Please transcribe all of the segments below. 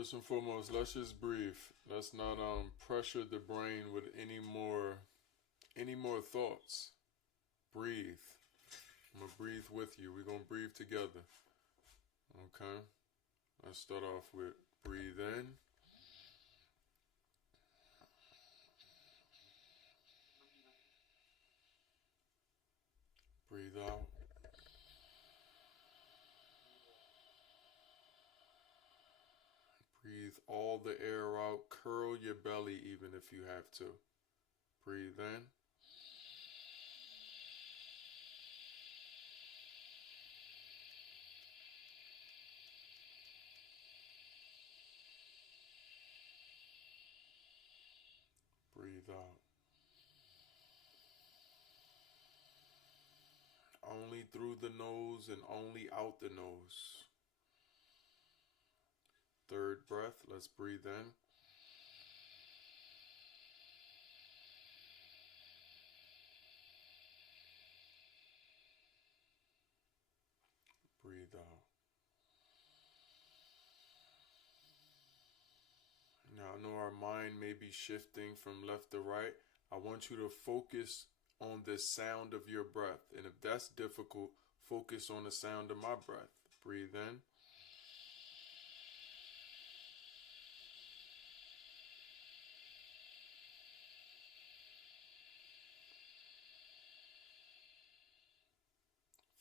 First and foremost, let's just breathe. Let's not pressure the brain with any more thoughts. Breathe. I'm gonna breathe with you. We're gonna breathe together. Okay. Let's start off with breathe in. Breathe out. Breathe all the air out. Curl your belly even if you have to. Breathe in. Breathe out. Only through the nose and only out the nose. Third breath, let's breathe in. Breathe out. Now I know our mind may be shifting from left to right. I want you to focus on the sound of your breath. And if that's difficult, focus on the sound of my breath. Breathe in.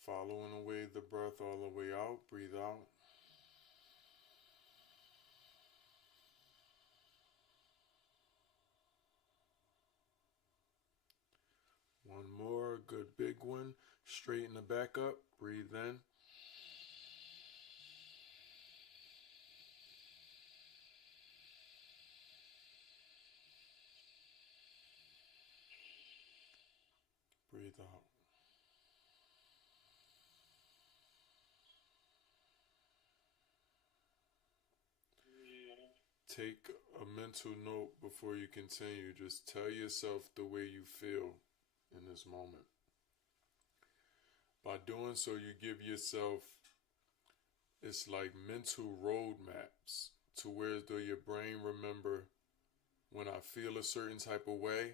Following away the breath all the way out. Breathe out. One more, good big one. Straighten the back up. Breathe in. Breathe out. Take a mental note before you continue. Just tell yourself the way you feel in this moment. By doing so, you give yourself, it's like mental roadmaps to where as though your brain remember, when I feel a certain type of way,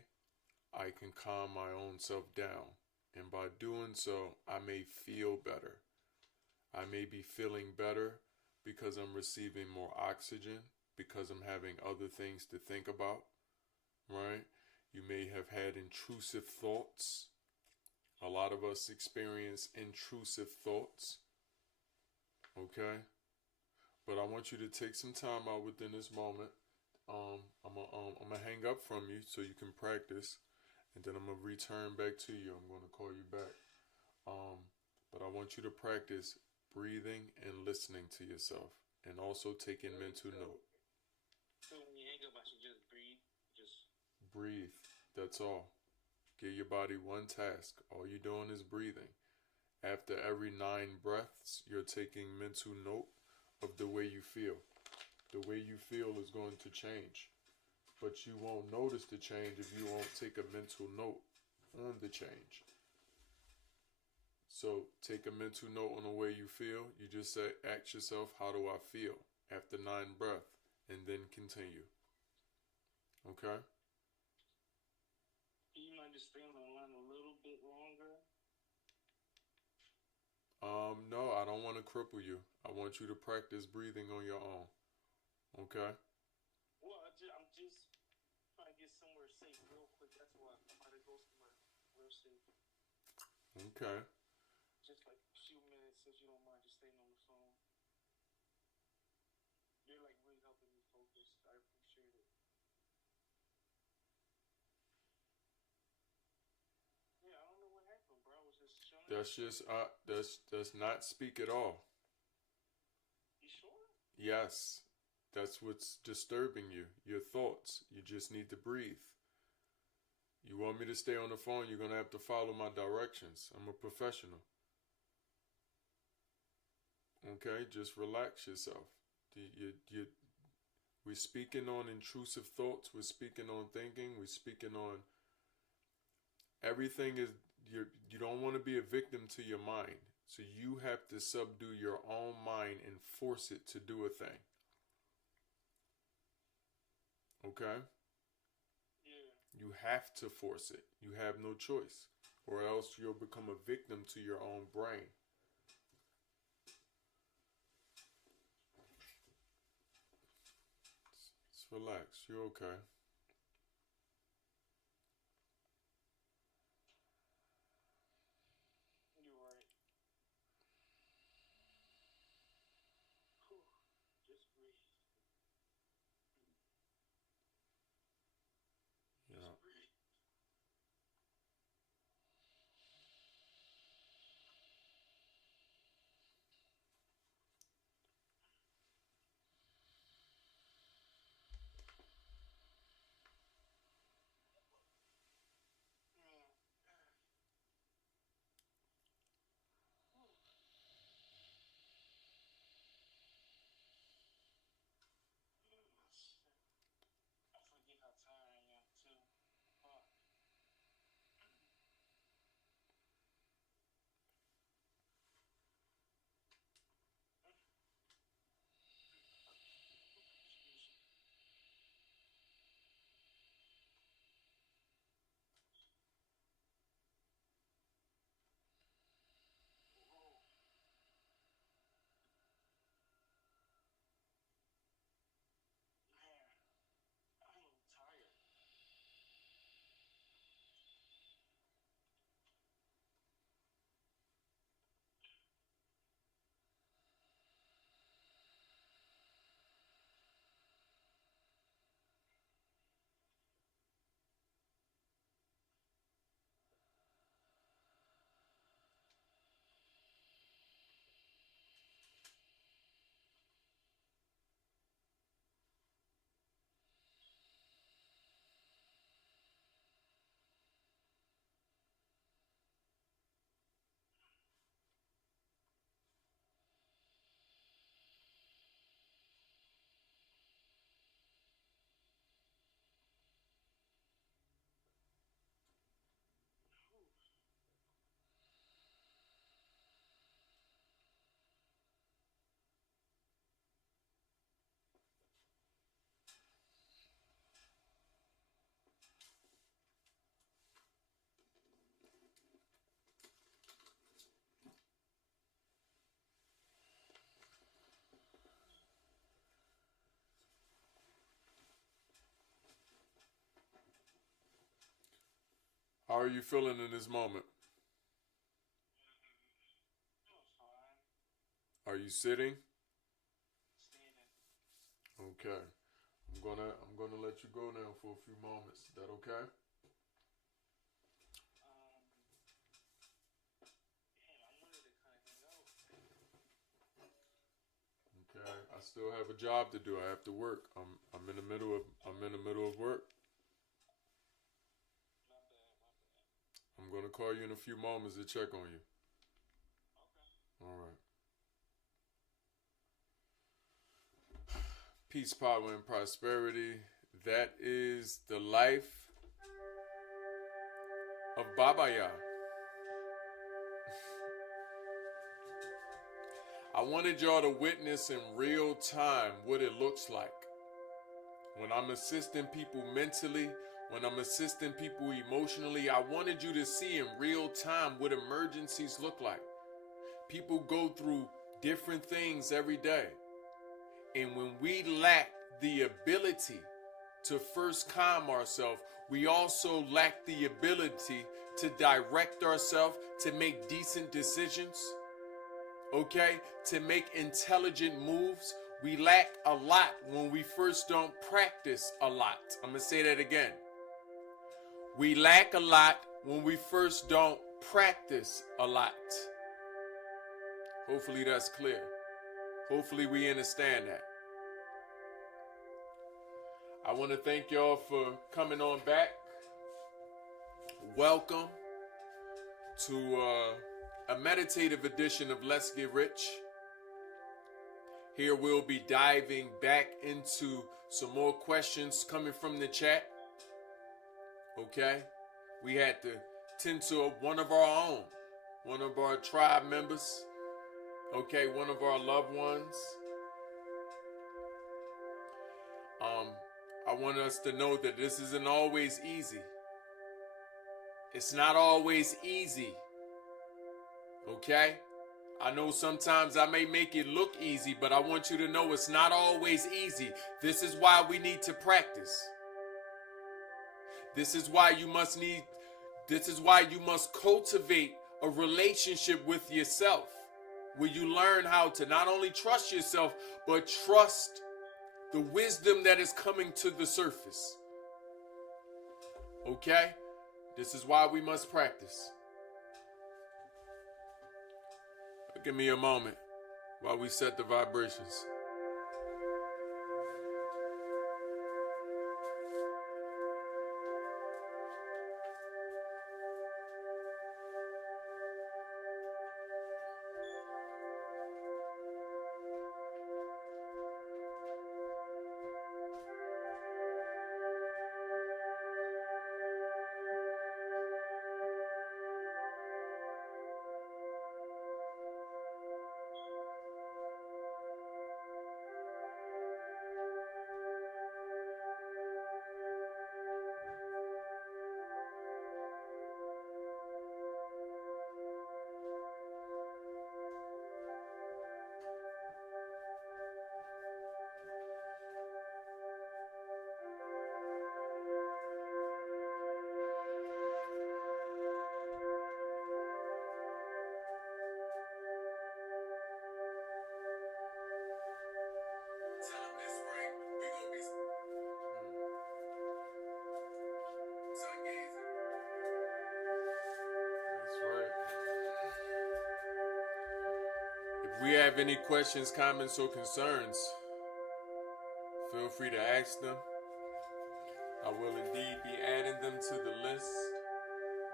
I can calm my own self down. And by doing so, I may feel better. I may be feeling better because I'm receiving more oxygen, because I'm having other things to think about, right? You may have had intrusive thoughts. A lot of us experience intrusive thoughts, okay? But I want you to take some time out within this moment. I'm gonna hang up from you so you can practice, and then I'm gonna return back to you. I'm gonna call you back. But I want you to practice breathing and listening to yourself, and also taking mental note. So when you hang up, I should just breathe? Breathe. That's all. Give your body one task. All you're doing is breathing. After every 9 breaths, you're taking mental note of the way you feel. The way you feel is going to change. But you won't notice the change if you won't take a mental note on the change. So take a mental note on the way you feel. You just say, ask yourself, how do I feel after 9 breaths? And then continue. Okay? Do you mind just staying on the line a little bit longer? No, I don't want to cripple you. I want you to practice breathing on your own. Okay? Well, I'm just trying to get somewhere safe real quick. That's why I'm trying to go somewhere real safe. Okay. Just like a few minutes, if you don't mind just staying on the phone. You're like really helping me focus. I appreciate it. Yeah, I don't know what happened, bro. I was just chilling. That's not speak at all. You sure? Yes. That's what's disturbing you. Your thoughts. You just need to breathe. You want me to stay on the phone, you're going to have to follow my directions. I'm a professional. Okay? Just relax yourself. We're speaking on intrusive thoughts. We're speaking on thinking. We're speaking on everything. You don't want to be a victim to your mind. So you have to subdue your own mind and force it to do a thing. Okay? Yeah. You have to force it. You have no choice. Or else you'll become a victim to your own brain. Just relax. You're okay. You're right. Whew. Just breathe. Yeah. Just breathe. Mm. Whew. Shit. I forget how tired I am too. Fuck. Excuse me. Whoa. Man, I am tired. Whew. How are you feeling in this moment? Feels fine. Are you sitting? Standing. Okay. I'm gonna let you go now for a few moments. Is that okay? Damn, I wanted to kind of hang out. Okay. I still have a job to do. I have to work. I'm in the middle of work. My bad, my bad. I'm gonna call you in a few moments to check on you. Okay. All right. Peace, power, and prosperity. That is the life of Baba Ya. I wanted y'all to witness in real time what it looks like when I'm assisting people mentally, when I'm assisting people emotionally. I wanted you to see in real time what emergencies look like. People go through different things every day. And when we lack the ability to first calm ourselves, we also lack the ability to direct ourselves, to make decent decisions, okay? To make intelligent moves. We lack a lot when we first don't practice a lot. I'm going to say that again. We lack a lot when we first don't practice a lot. Hopefully that's clear. Hopefully we understand that. I want to thank y'all for coming on back. Welcome to a meditative edition of Let's Get Rich. Here we'll be diving back into some more questions coming from the chat. Okay? We had to tend to one of our own, one of our tribe members. Okay, one of our loved ones. I want us to know that this isn't always easy. It's not always easy. Okay? I know sometimes I may make it look easy, but I want you to know it's not always easy. This is why we need to practice. This is why you must cultivate a relationship with yourself, where you learn how to not only trust yourself, but trust the wisdom that is coming to the surface. Okay? This is why we must practice. Give me a moment while we set the vibrations. If we have any questions, comments, or concerns, feel free to ask them. I will indeed be adding them to the list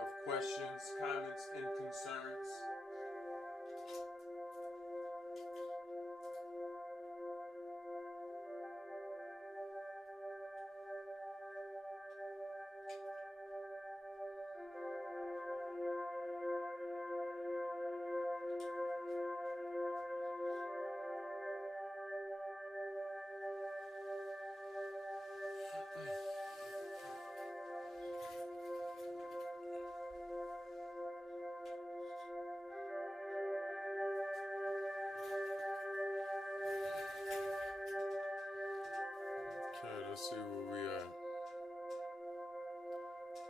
of questions, comments, and concerns. Okay, let's see where we at.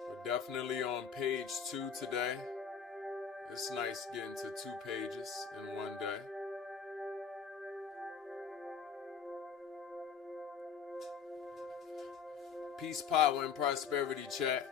We're definitely on page 2 today. It's nice getting to 2 pages in one day. Peace, power, and prosperity, chat.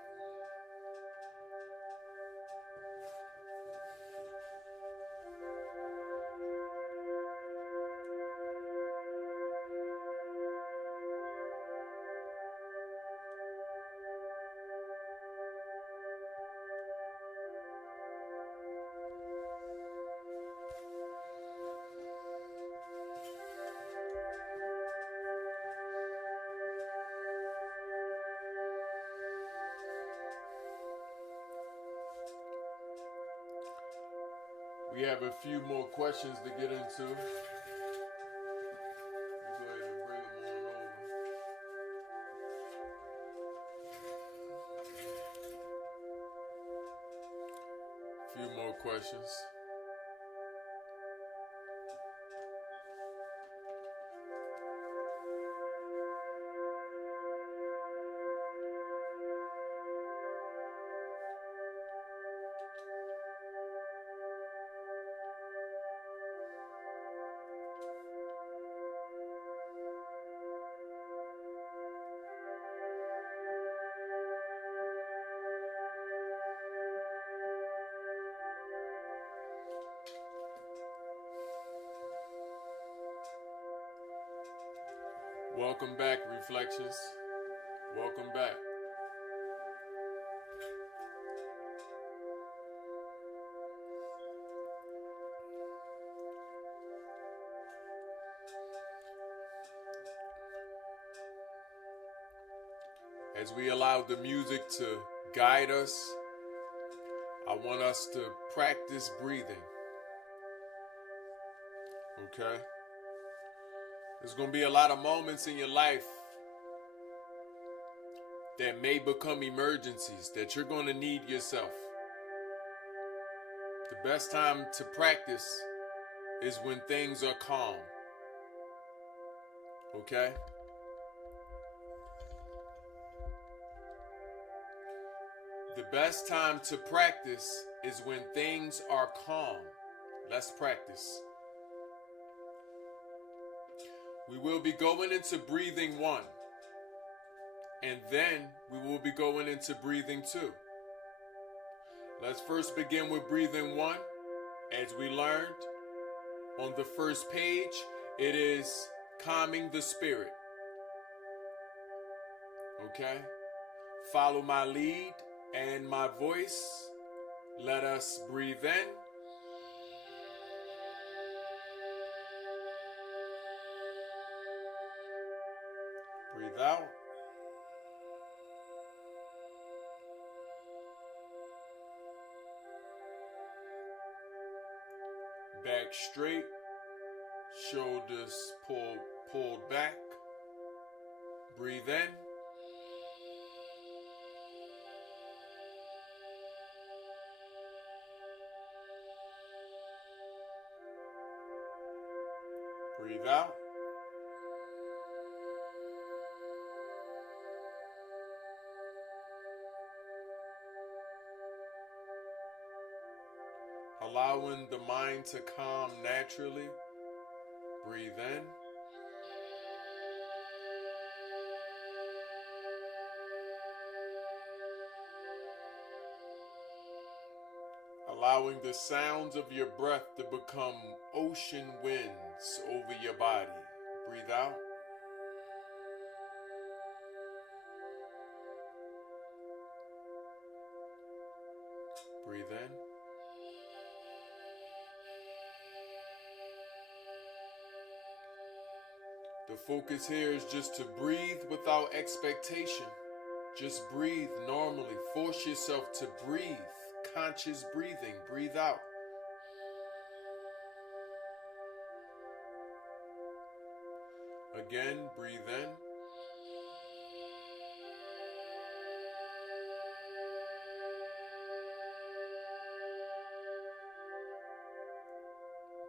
We have a few more questions to get into. We'll go ahead and bring them on over. A few more questions. Welcome back, Reflections. Welcome back. As we allow the music to guide us, I want us to practice breathing. Okay? There's going to be a lot of moments in your life that may become emergencies that you're going to need yourself. The best time to practice is when things are calm. Okay? The best time to practice is when things are calm. Let's practice. We will be going into breathing 1. And then we will be going into breathing 2. Let's first begin with breathing 1. As we learned on the first page, it is calming the spirit. Okay? Follow my lead and my voice. Let us breathe in. Breathe out. Back straight. Shoulders pulled back. Breathe in. Breathe out. Allowing the mind to calm naturally. Breathe in. Allowing the sounds of your breath to become ocean winds over your body. Breathe out. Breathe in. The focus here is just to breathe without expectation. Just breathe normally. Force yourself to breathe. Conscious breathing. Breathe out. Again, breathe in.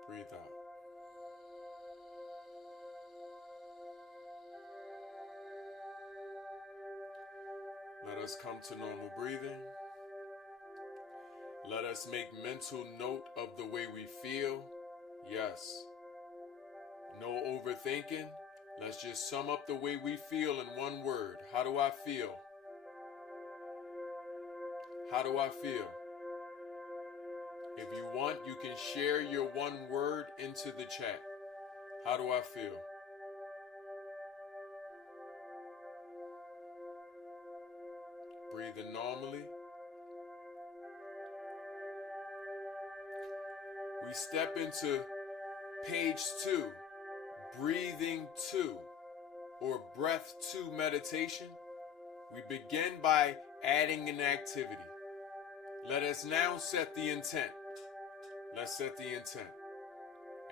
Breathe out. Let us come to normal breathing. Let us make mental note of the way we feel. Yes. No overthinking. Let's just sum up the way we feel in one word. How do I feel? How do I feel? If you want, you can share your one word into the chat. How do I feel? Breathing normally. We step into page 2, breathing 2, or breath 2 meditation. We begin by adding an activity. Let us now set the intent. Let's set the intent.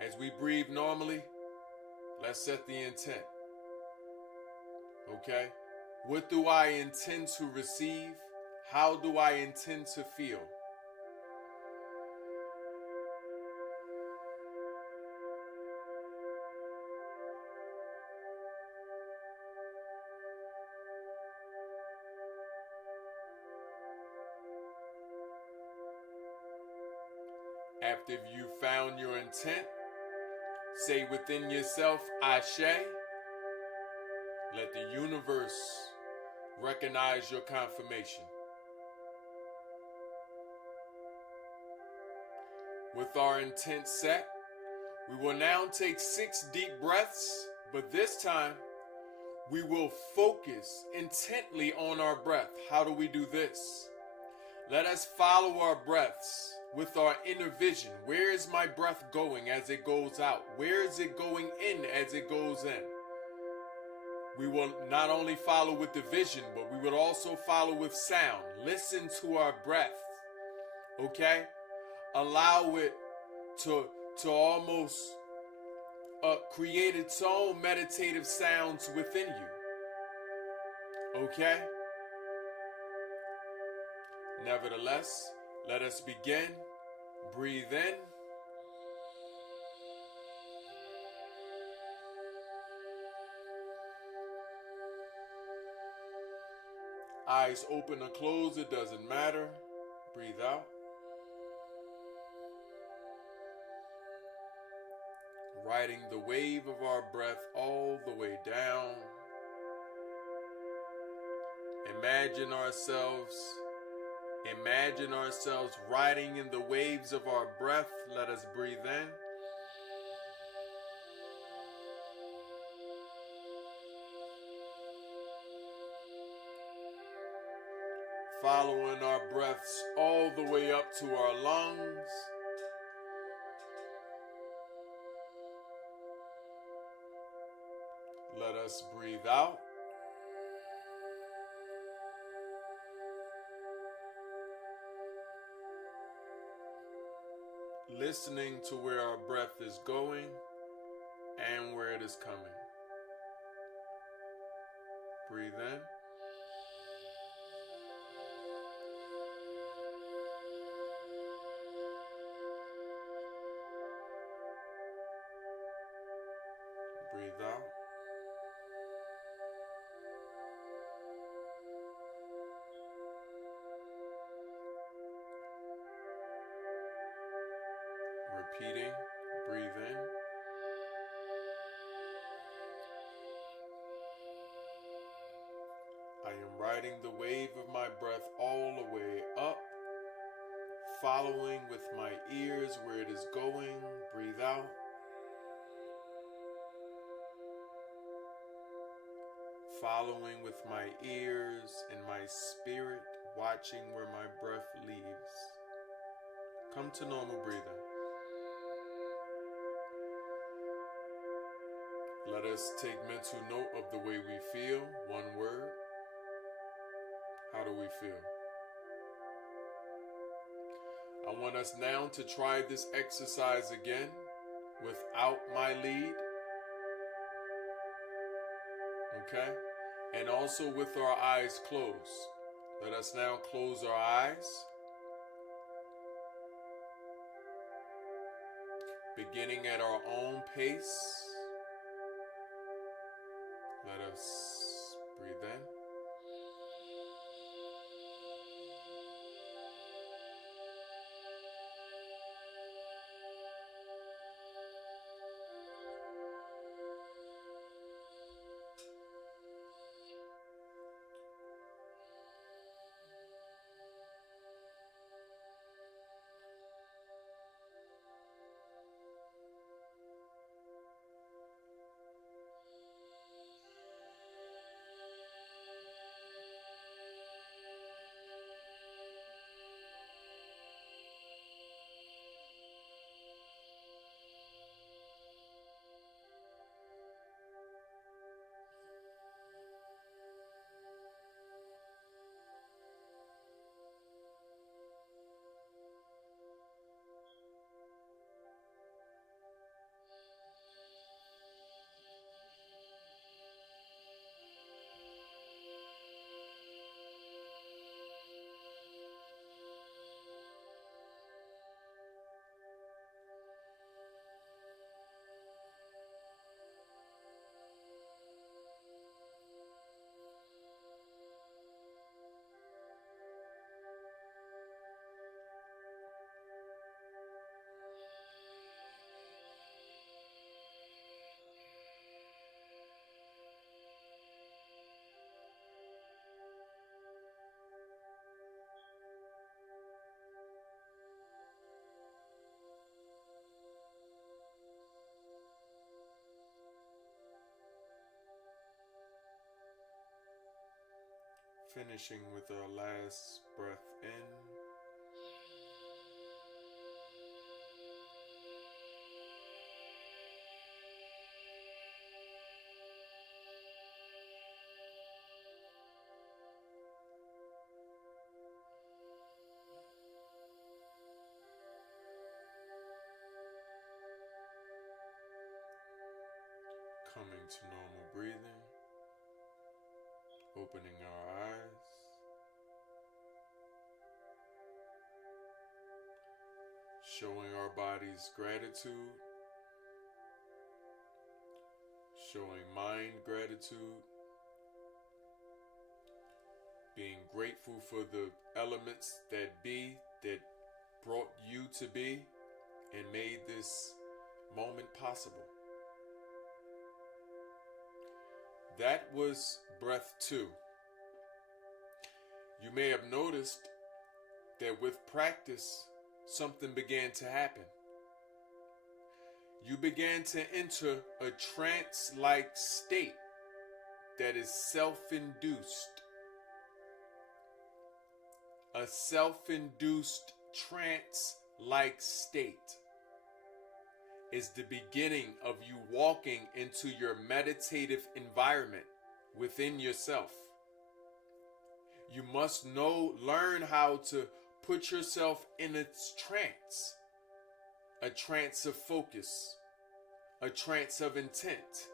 As we breathe normally, let's set the intent. Okay? What do I intend to receive? How do I intend to feel? After you've found your intent, say within yourself, Ashe. Let the universe recognize your confirmation. With our intent set, we will now take 6 deep breaths, but this time we will focus intently on our breath. How do we do this? Let us follow our breaths with our inner vision. Where is my breath going as it goes out? Where is it going in as it goes in? We will not only follow with the vision, but we will also follow with sound. Listen to our breath. Okay? Allow it to almost create its own meditative sounds within you. Okay? Nevertheless, let us begin. Breathe in. Eyes open or closed, it doesn't matter. Breathe out. Riding the wave of our breath all the way down. Imagine ourselves riding in the waves of our breath. Let us breathe in. Following our breaths all the way up to our lungs. Let us breathe out. Listening to where our breath is going and where it is coming. Breathe in. Breathe out. Repeating, breathe in. I am riding the wave of my breath all the way up, following with my ears where it is going. Breathe out. Following with my ears and my spirit, watching where my breath leaves. Come to normal breathing. Let us take mental note of the way we feel. One word. How do we feel? I want us now to try this exercise again without my lead. Okay? And also with our eyes closed. Let us now close our eyes. Beginning at our own pace. Let us breathe in. Finishing with our last breath in. Coming to normal breathing. Opening our eyes. showing our bodies gratitude, showing mind gratitude, being grateful for the elements that be, that brought you to be and made this moment possible. That was breath 2. You may have noticed that with practice, something began to happen. You began to enter a trance-like state that is self-induced. A self-induced trance-like state is the beginning of you walking into your meditative environment within yourself. You must learn how to put yourself in a trance of focus, a trance of intent,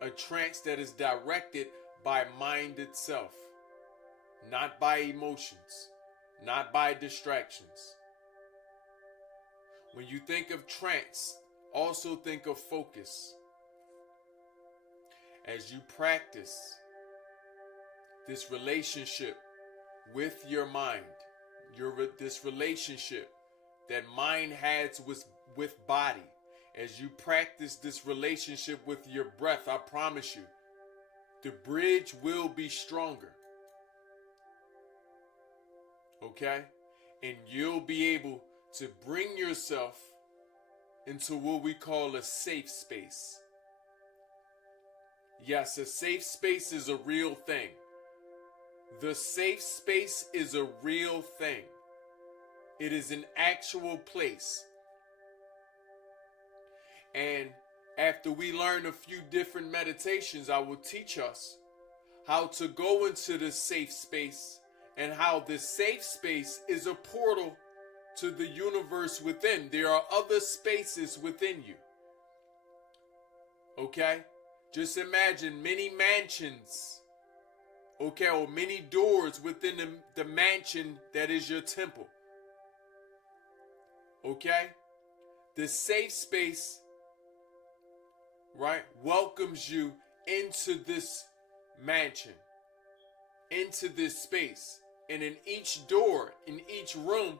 a trance that is directed by mind itself, not by emotions, not by distractions. When you think of trance, also think of focus. As you practice this relationship with your mind, this relationship that mind has with body, as you practice this relationship with your breath, I promise you, the bridge will be stronger. Okay? And you'll be able to bring yourself into what we call a safe space. Yes, a safe space is a real thing. The safe space is a real thing. It is an actual place. And after we learn a few different meditations, I will teach us how to go into the safe space and how the safe space is a portal to the universe within. There are other spaces within you. Okay? Just imagine many mansions, okay, or many doors within the mansion that is your temple. Okay? The safe space, right, welcomes you into this mansion, into this space. And in each door, in each room,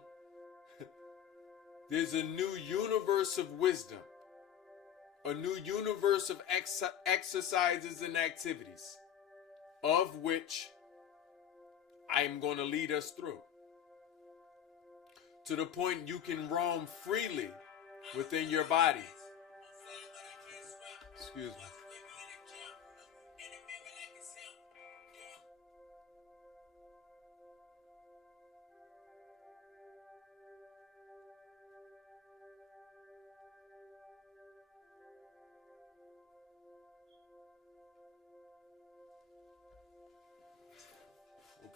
there's a new universe of wisdom, a new universe of exercises and activities, of which I am going to lead us through, to the point you can roam freely within your body. Excuse me.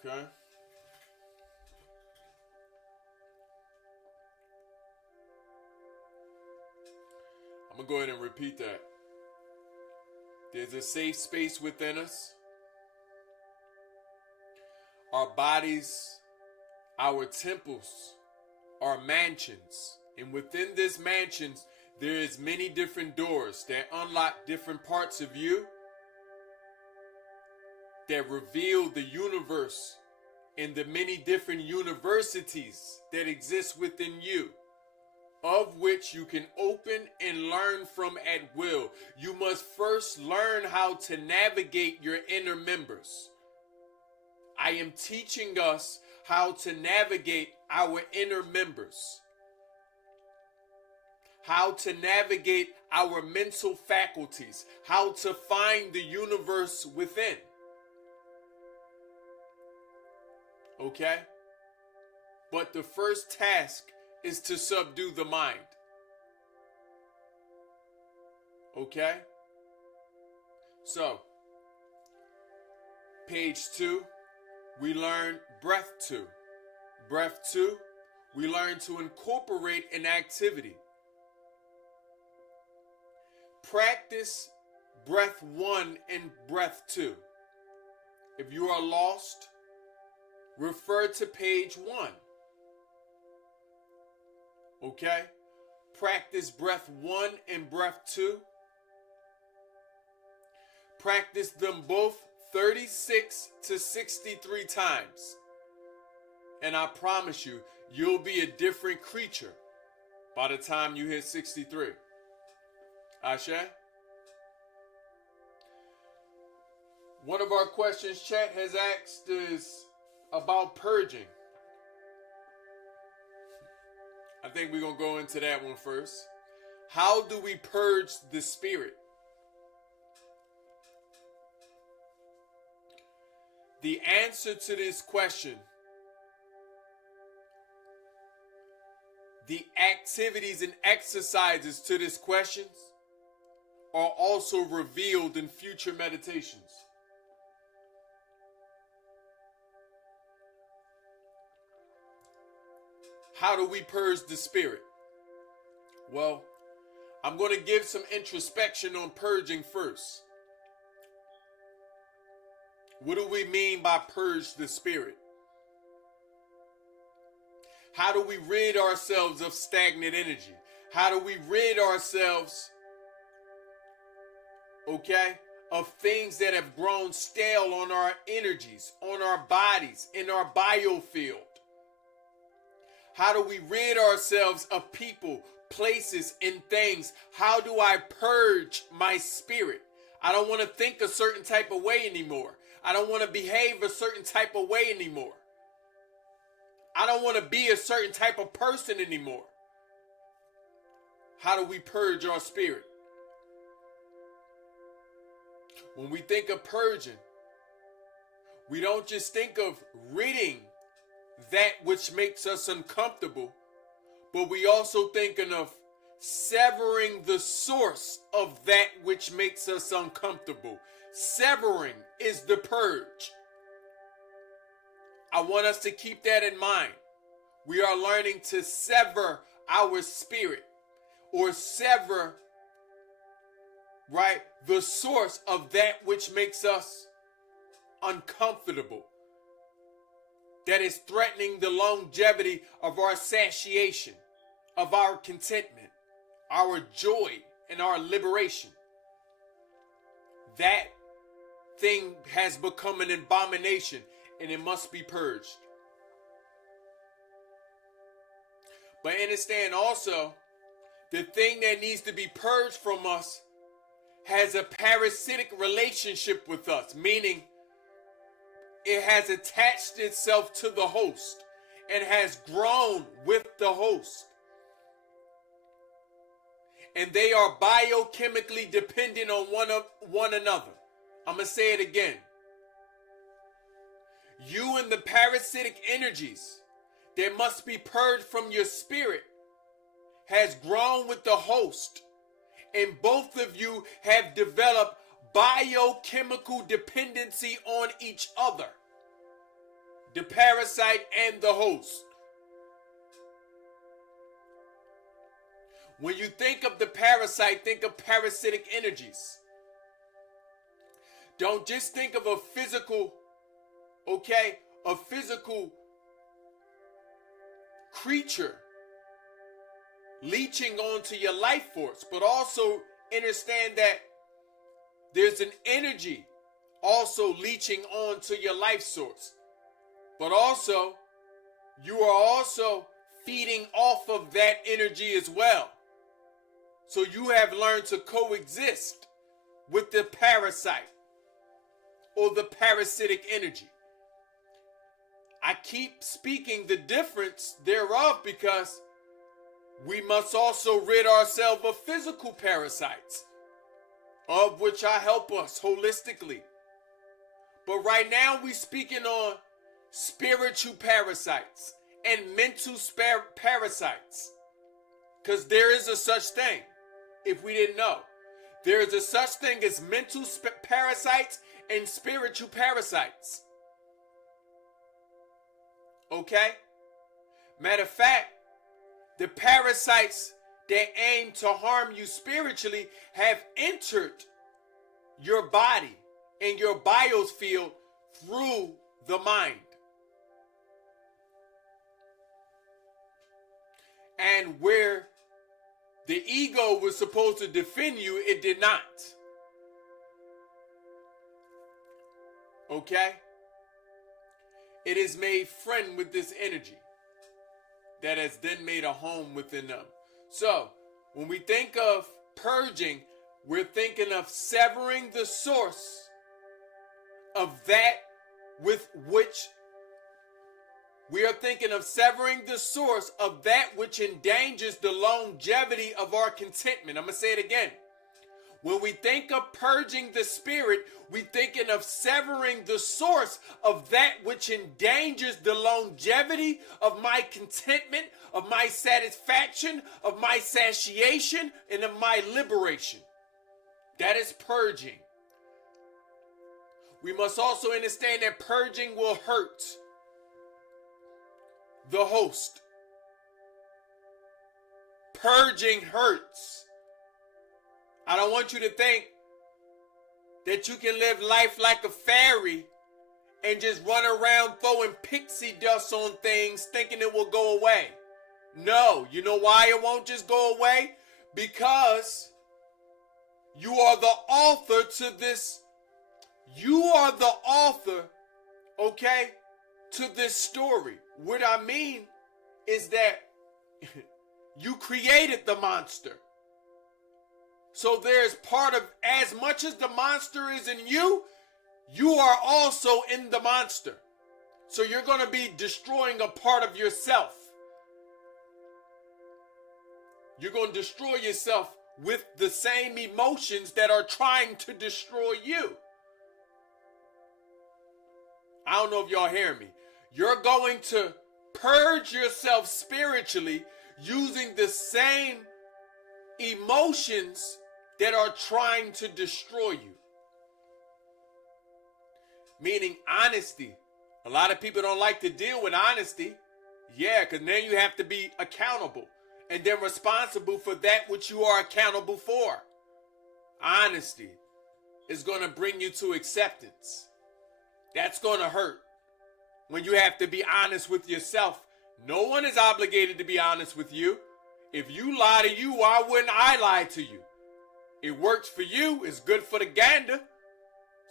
Okay. I'm going to go ahead and repeat that. There's a safe space within us. Our bodies, our temples, are mansions. And within this mansions, there is many different doors that unlock different parts of you, that reveal the universe and the many different universities that exist within you, of which you can open and learn from at will. You must first learn how to navigate your inner members. I am teaching us how to navigate our inner members, how to navigate our mental faculties, how to find the universe within. Okay? But the first task is to subdue the mind. Okay? So, page 2, we learn breath 2. Breath 2, we learn to incorporate an activity. Practice breath 1 and breath 2. If you are lost, refer to page 1. Okay? Practice breath 1 and breath 2. Practice them both 36 to 63 times. And I promise you, you'll be a different creature by the time you hit 63. Ashe? One of our questions chat has asked is about purging. I think we're going to go into that one first. How do we purge the spirit? The answer to this question, the activities and exercises to this questions are also revealed in future meditations. How do we purge the spirit? Well, I'm going to give some introspection on purging first. What do we mean by purge the spirit? How do we rid ourselves of stagnant energy? How do we rid ourselves, of things that have grown stale on our energies, on our bodies, in our biofield? How do we rid ourselves of people, places, and things? How do I purge my spirit? I don't want to think a certain type of way anymore. I don't want to behave a certain type of way anymore. I don't want to be a certain type of person anymore. How do we purge our spirit? When we think of purging, we don't just think of ridding that which makes us uncomfortable, but we also thinking of severing the source of that which makes us uncomfortable. Severing is the purge. I want us to keep that in mind. We are learning to sever our spirit, or sever, the source of that which makes us uncomfortable, that is threatening the longevity of our satiation, of our contentment, our joy, and our liberation. That thing has become an abomination, and it must be purged. But understand also, the thing that needs to be purged from us has a parasitic relationship with us, meaning it has attached itself to the host and has grown with the host. And they are biochemically dependent on one another. I'm going to say it again. You and the parasitic energies that must be purged from your spirit has grown with the host. And both of you have developed biochemical dependency on each other. The parasite and the host. When you think of the parasite, think of parasitic energies. Don't just think of a physical, a physical creature leeching onto your life force, but also understand that there's an energy also leeching onto your life source. But also, you are also feeding off of that energy as well. So you have learned to coexist with the parasite or the parasitic energy. I keep speaking the difference thereof because we must also rid ourselves of physical parasites, of which I help us holistically. But right now we speaking on spiritual parasites and mental parasites, because there is a such thing. If we didn't know, there is a such thing as mental parasites and spiritual parasites. Okay? Matter of fact, the parasites that aim to harm you spiritually have entered your body and your biofield through the mind. And where the ego was supposed to defend you, it did not. Okay? It is made friend with this energy that has then made a home within them. So, when we think of purging, we're thinking of severing the source of that with which we are thinking of severing the source of that which endangers the longevity of our contentment. I'm going to say it again. When we think of purging the spirit, we're thinking of severing the source of that which endangers the longevity of my contentment, of my satisfaction, of my satiation, and of my liberation. That is purging. We must also understand that purging will hurt the host. Purging hurts. I don't want you to think that you can live life like a fairy and just run around throwing pixie dust on things thinking it will go away. No, you know why it won't just go away? Because you are the author to this. You are the author, okay, to this story. What I mean is that you created the monster. So there's part of, as much as the monster is in you, you are also in the monster. So you're going to be destroying a part of yourself. You're going to destroy yourself with the same emotions that are trying to destroy you. I don't know if y'all hear me. You're going to purge yourself spiritually using the same emotions that are trying to destroy you. Meaning honesty. A lot of people don't like to deal with honesty. Yeah, because then you have to be accountable and then responsible for that which you are accountable for. Honesty is going to bring you to acceptance. That's going to hurt when you have to be honest with yourself. No one is obligated to be honest with you. If you lie to you, why wouldn't I lie to you? It works for you. It's good for the gander.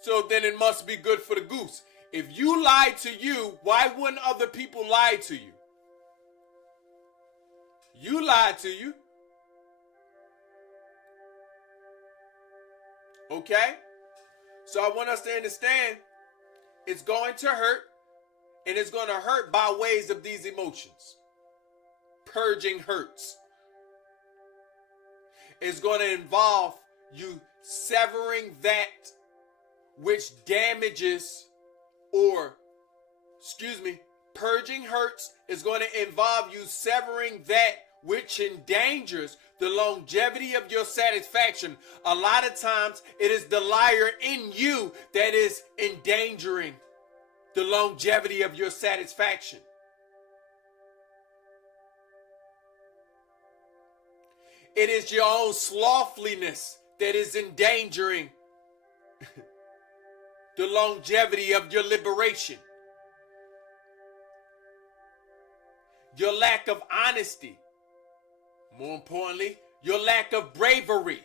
So then it must be good for the goose. If you lie to you, why wouldn't other people lie to you? You lie to you. Okay? So I want us to understand it's going to hurt, and it's going to hurt by ways of these emotions. Purging hurts. It's going to involve you severing that which damages purging hurts is going to involve you severing that which endangers the longevity of your satisfaction. A lot of times it is the liar in you that is endangering the longevity of your satisfaction. It is your own slothfulness that is endangering the longevity of your liberation. Your lack of honesty. More importantly, your lack of bravery.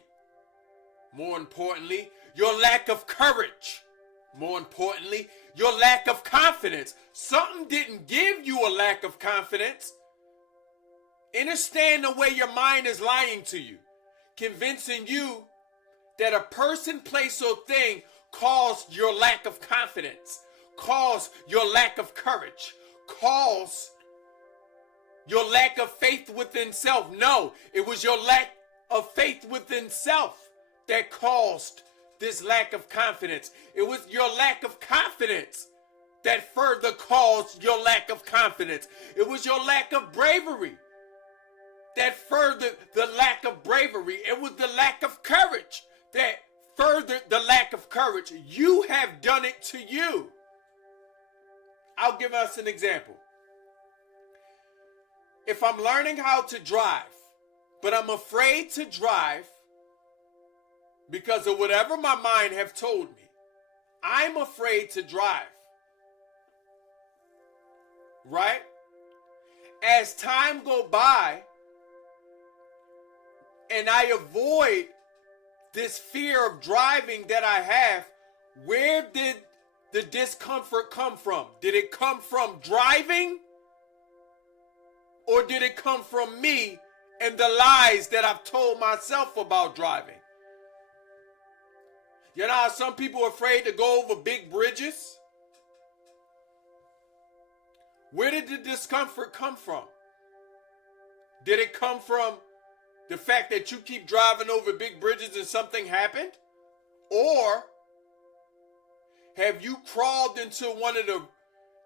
More importantly, your lack of courage. More importantly, your lack of confidence. Something didn't give you a lack of confidence. Understand the way your mind is lying to you, convincing you that a person, place, or thing caused your lack of confidence, caused your lack of courage, caused your lack of faith within self. No, it was your lack of faith within self that caused this lack of confidence. It was your lack of confidence that further caused your lack of confidence. It was your lack of bravery that furthered the lack of bravery. It was the lack of courage that furthered the lack of courage. You have done it to you. I'll give us an example. If I'm learning how to drive, but I'm afraid to drive because of whatever my mind have told me, I'm afraid to drive. Right? As time go by, and I avoid this fear of driving that I have, where did the discomfort come from? Did it come from driving? Or did it come from me and the lies that I've told myself about driving? You know how some people are afraid to go over big bridges? Where did the discomfort come from? Did it come from the fact that you keep driving over big bridges and something happened? Or have you crawled into one of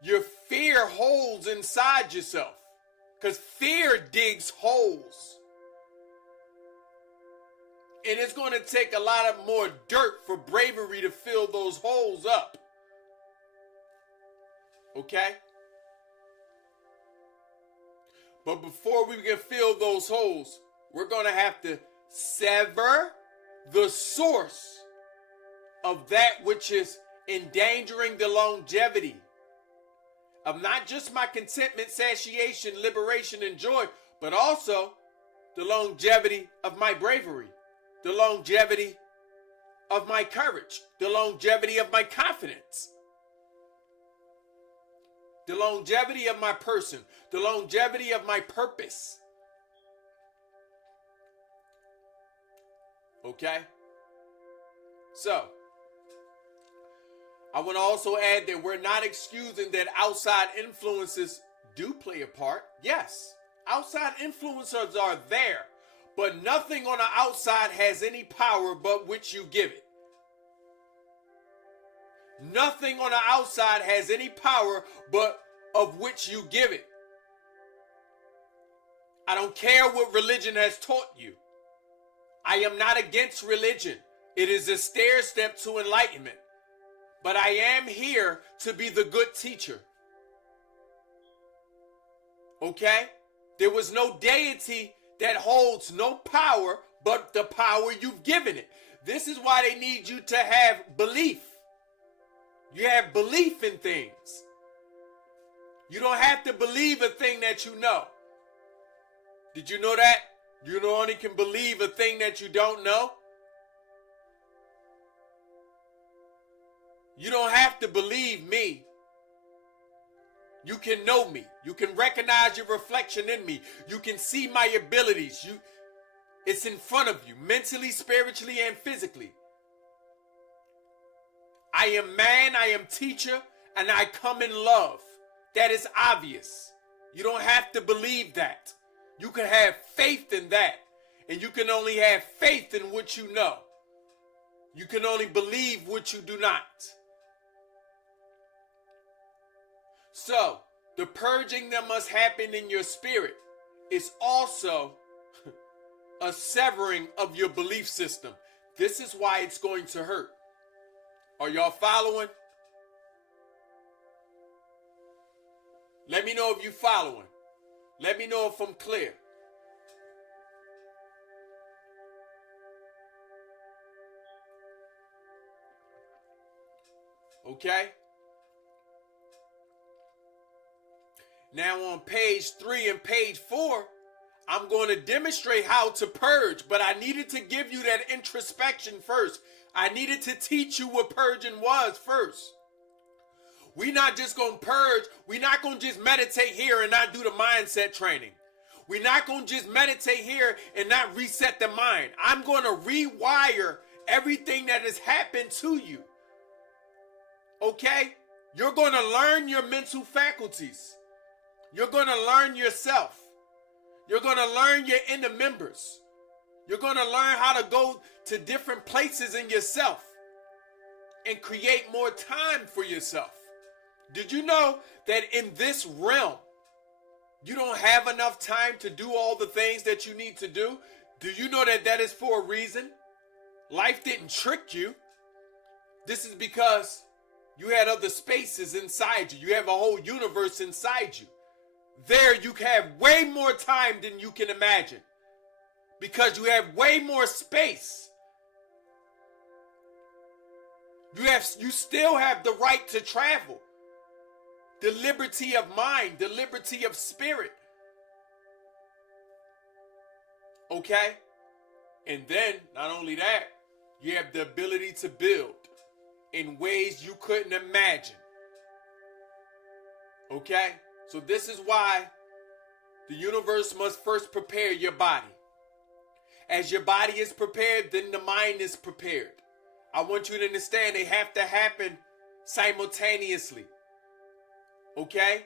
your fear holes inside yourself? Because fear digs holes. And it's going to take a lot of more dirt for bravery to fill those holes up. Okay? But before we can fill those holes, we're going to have to sever the source of that which is endangering the longevity of not just my contentment, satiation, liberation, and joy, but also the longevity of my bravery, the longevity of my courage, the longevity of my confidence, the longevity of my person, the longevity of my purpose. Okay? So, I want to also add that we're not excusing that outside influences do play a part. Yes, outside influences are there, but nothing on the outside has any power but which you give it. Nothing on the outside has any power but of which you give it. I don't care what religion has taught you. I am not against religion. It is a stair step to enlightenment. But I am here to be the good teacher. Okay? There was no deity that holds no power but the power you've given it. This is why they need you to have belief. You have belief in things. You don't have to believe a thing that you know. Did you know that? You only can believe a thing that you don't know. You don't have to believe me. You can know me. You can recognize your reflection in me. You can see my abilities. It's in front of you, mentally, spiritually, and physically. I am man, I am teacher, and I come in love. That is obvious. You don't have to believe that. You can have faith in that. And you can only have faith in what you know. You can only believe what you do not. So, the purging that must happen in your spirit is also a severing of your belief system. This is why it's going to hurt. Are y'all following? Let me know if you're following. Let me know if I'm clear. Okay? Now on page 3 and page 4, I'm going to demonstrate how to purge, but I needed to give you that introspection first. I needed to teach you what purging was first. We're not just going to purge. We're not going to just meditate here and not do the mindset training. We're not going to just meditate here and not reset the mind. I'm going to rewire everything that has happened to you. Okay? You're going to learn your mental faculties. You're going to learn yourself. You're going to learn your inner members. You're going to learn how to go to different places in yourself and create more time for yourself. Did you know that in this realm, you don't have enough time to do all the things that you need to do? Do you know that that is for a reason? Life didn't trick you. This is because you had other spaces inside you. You have a whole universe inside you. There you have way more time than you can imagine because you have way more space. You still have the right to travel. The liberty of mind, the liberty of spirit. Okay? And then, not only that, you have the ability to build in ways you couldn't imagine. Okay? So this is why the universe must first prepare your body. As your body is prepared, then the mind is prepared. I want you to understand they have to happen simultaneously. Okay?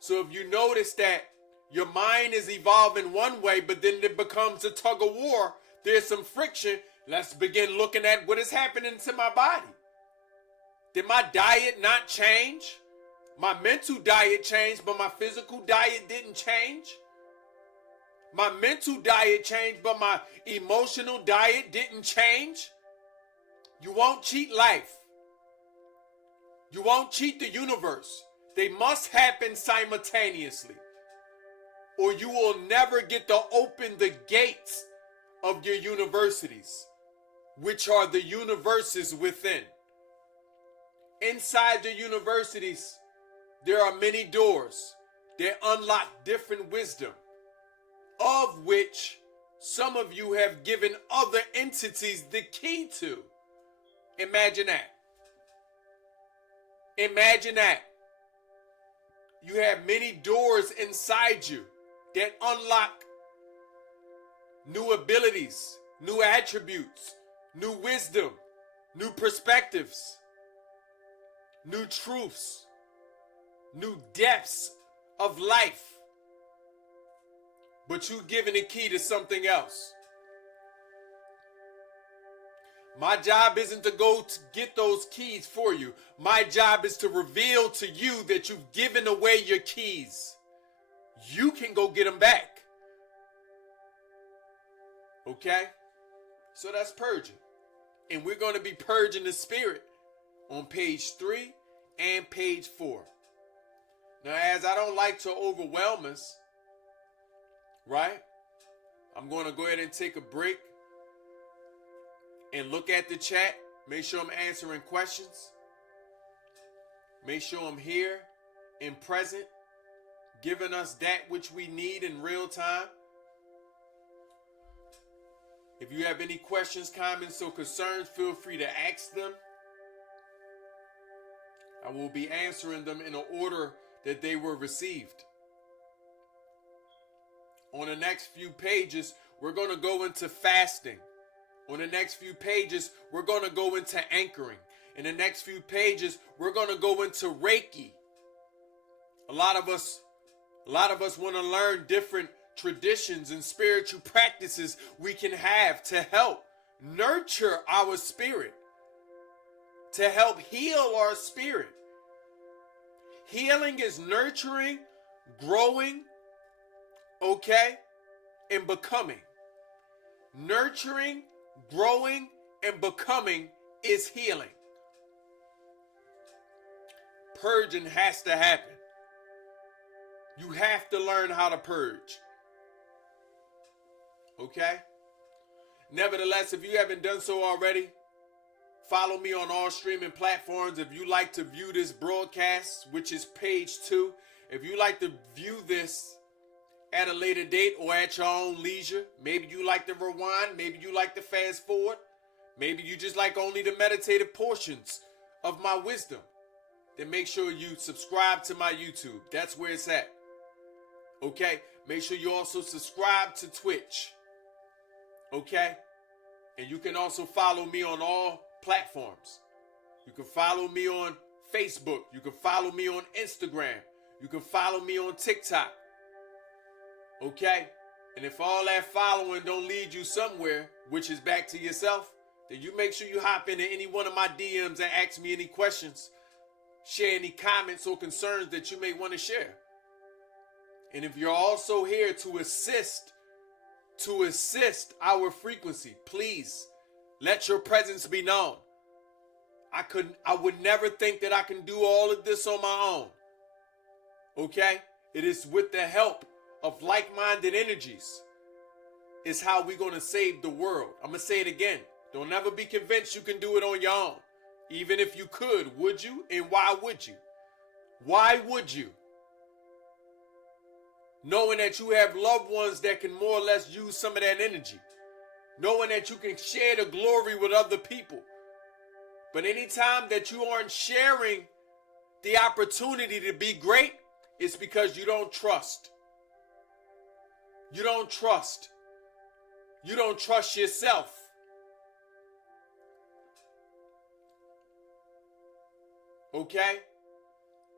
So if you notice that your mind is evolving one way, but then it becomes a tug of war, there's some friction, let's begin looking at what is happening to my body. Did my diet not change? My mental diet changed, but my physical diet didn't change. My mental diet changed, but my emotional diet didn't change. You won't cheat life. You won't cheat the universe. They must happen simultaneously, or you will never get to open the gates of your universities, which are the universes within. Inside the universities, there are many doors that unlock different wisdom, of which some of you have given other entities the key to. Imagine that. Imagine that. You have many doors inside you that unlock new abilities, new attributes, new wisdom, new perspectives, new truths, new depths of life. But you've given the key to something else. My job isn't to go to get those keys for you. My job is to reveal to you that you've given away your keys. You can go get them back. Okay? So that's purging. And we're going to be purging the spirit on page 3 and page 4. Now, as I don't like to overwhelm us, right? I'm going to go ahead and take a break and look at the chat. Make sure I'm answering questions. Make sure I'm here and present, giving us that which we need in real time. If you have any questions, comments, or concerns, feel free to ask them. I will be answering them in the order that they were received. On the next few pages, we're going to go into fasting. On the next few pages, we're going to go into anchoring. In the next few pages, we're going to go into Reiki. A lot of us want to learn different traditions and spiritual practices we can have to help nurture our spirit, to help heal our spirit. Healing is nurturing, growing, okay, and becoming. Nurturing, growing, and becoming is healing. Purging has to happen. You have to learn how to purge. Okay? Nevertheless, if you haven't done so already, follow me on all streaming platforms. If you like to view this broadcast, which is page 2, if you like to view this at a later date or at your own leisure, maybe you like to rewind, maybe you like to fast forward, maybe you just like only the meditative portions of my wisdom, then make sure you subscribe to my YouTube. That's where it's at. Okay? Make sure you also subscribe to Twitch. Okay? And you can also follow me on all platforms. You can follow me on Facebook. You can follow me on Instagram. You can follow me on TikTok. Okay? And if all that following don't lead you somewhere, which is back to yourself, then you make sure you hop into any one of my DMs and ask me any questions. Share any comments or concerns that you may want to share. And if you're also here to assist our frequency, please let your presence be known. I would never think that I can do all of this on my own. Okay? It is with the help of like-minded energies is how we're going to save the world. I'm going to say it again. Don't ever be convinced you can do it on your own. Even if you could, would you? And why would you? Why would you? Knowing that you have loved ones that can more or less use some of that energy. knowing that you can share the glory with other people. But anytime that you aren't sharing the opportunity to be great, it's because you don't trust. You don't trust. You don't trust yourself. Okay?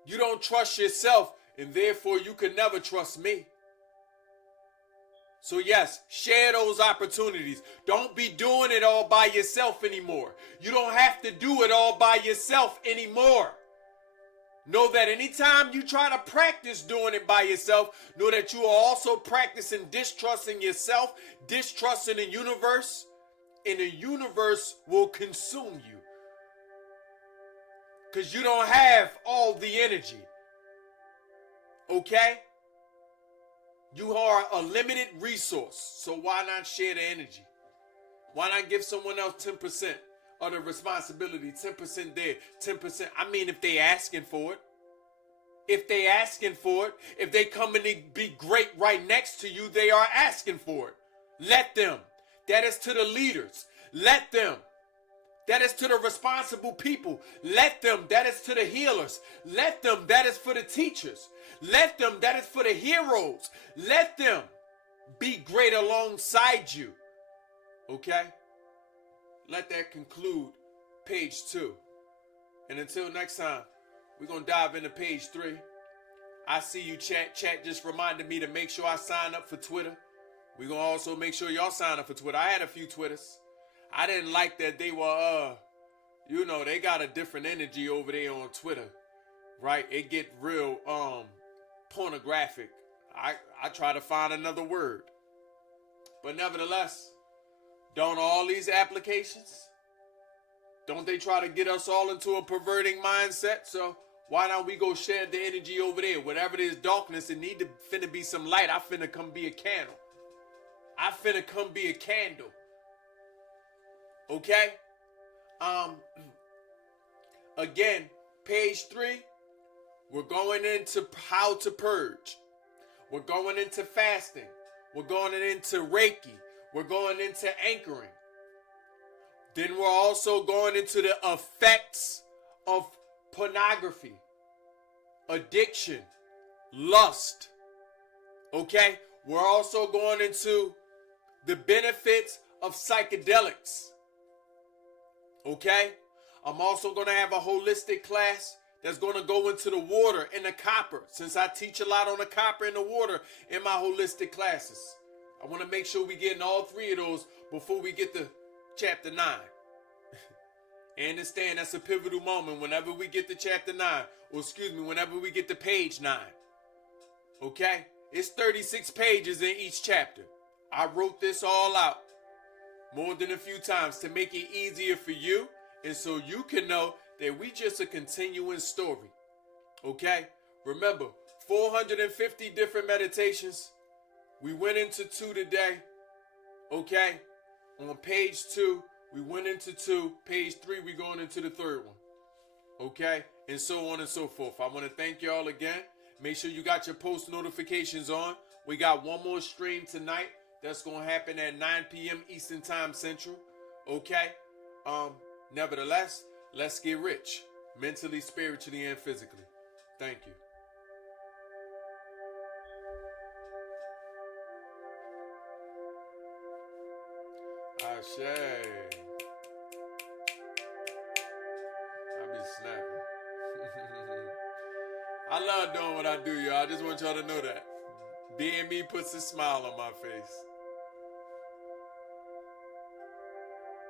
You don't trust yourself, and therefore you can never trust me. So yes, share those opportunities. Don't be doing it all by yourself anymore. You don't have to do it all by yourself anymore. Know that anytime you try to practice doing it by yourself, know that you are also practicing distrusting yourself, distrusting the universe, and the universe will consume you. Because you don't have all the energy. Okay? You are a limited resource, so why not share the energy? Why not give someone else 10% of the responsibility, 10% there, 10%? I mean, if they asking for it. If they asking for it, if they coming to be great right next to you, they are asking for it. Let them. That is to the leaders. Let them. That is to the responsible people. Let them. That is to the healers. Let them. That is for the teachers. Let them. That is for the heroes. Let them be great alongside you. Okay? Let that conclude page 2. And until next time, we're going to dive into page 3. I see you, chat. Chat just reminded me to make sure I sign up for Twitter. We're going to also make sure y'all sign up for Twitter. I had a few Twitters. I didn't like that they were, they got a different energy over there on Twitter, right? It get real, pornographic. I try to find another word. But nevertheless, don't all these applications, don't they try to get us all into a perverting mindset? So why don't we go share the energy over there? Whatever there's darkness, it need to finna be some light. I finna come be a candle. I finna come be a candle. Okay? Again, page 3, we're going into how to purge. We're going into fasting. We're going into Reiki. We're going into anchoring. Then we're also going into the effects of pornography, addiction, lust. Okay? We're also going into the benefits of psychedelics. Okay? I'm also going to have a holistic class that's going to go into the water and the copper, since I teach a lot on the copper and the water in my holistic classes. I want to make sure we get in all 3 of those before we get to chapter 9. Understand that's a pivotal moment whenever we get to chapter 9, or whenever we get to page 9. Okay? It's 36 pages in each chapter. I wrote this all out more than a few times to make it easier for you, and so you can know that we just a continuing story. Okay? Remember, 450 different meditations. We went into 2 today. Okay? On page 2, we went into 2. Page 3, we're going into the 3rd one. Okay? And so on and so forth. I want to thank y'all again. Make sure you got your post notifications on. We got one more stream tonight. That's going to happen at 9 p.m. Eastern Time Central. Okay? Nevertheless, let's get rich. Mentally, spiritually, and physically. Thank you. Ashe. I be snapping. I love doing what I do, y'all. I just want y'all to know that. Being me puts a smile on my face.